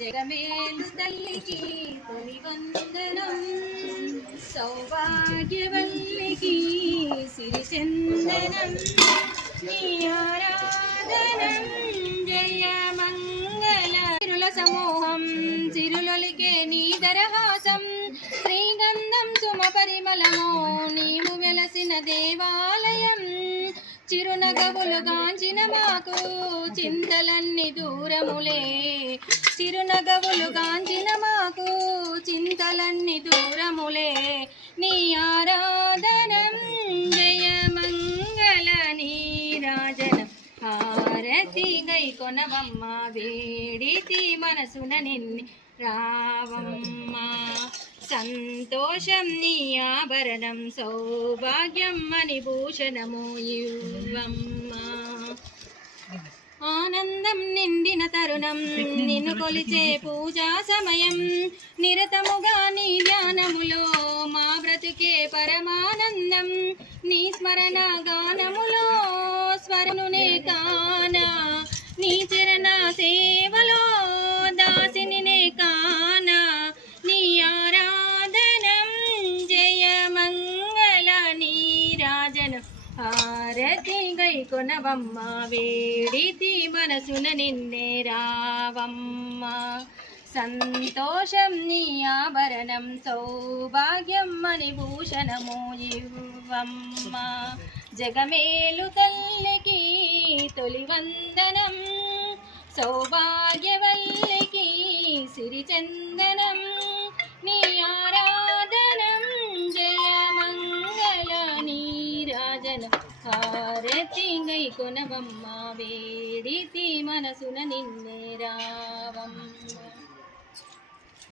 జగమేలు తల్లికి తొలి వందనం, సౌభాగ్యవల్లికి సిరిచందనం, నీ ఆరాధనం జయ మంగళ. సిరుల సమూహం సిరులొలికే నీ దరహాసం, శ్రీగంధం సుమ పరిమళమో నీవు వెలసిన దేవాలయం. చిరునగవులు గాంచిన మాకు చింతలన్నీ దూరములే, చిరునగవులు గాంచిన మాకు చింతలన్నీ దూరములే. నీ ఆరాధనం జయ మంగళ నీరాజనం, హారతి గై కొనవమ్మ వేడితి మనసున నిన్ని రావమ్మ. సంతోషం నీ ఆభరణం, సౌభాగ్యం అని భూషణము ఇవ్వమ్మ. ఆనందం నిండిన తరుణం నిన్ను కొలిచే పూజా సమయం, నిరతముగా నీ ధ్యానములో మా బ్రతుకే పరమానందం. నీ స్మరణ గానములో స్వరనునే కానా, నీ చరణ సేవలో దాసినినే కానా. నీ ఆరాధనం జయ మంగళ నీరాజనం, హారతి గై కొనవమ్మ వేడితి మనసున నిన్నే రావమ్మ. సంతోషం నీ ఆభరణం, సౌభాగ్యం అని భూషణము ఇవ్వమ్మ. జగమేలు తల్లికి తొలి వందనం, సౌభాగ్యవల్లికి సిరిచందనం, నీ ఆరాధనం జయ మంగళ నీరాజనం, హారతి గై కొనవమ్మ వేడితి మనసున నిన్నే రావ.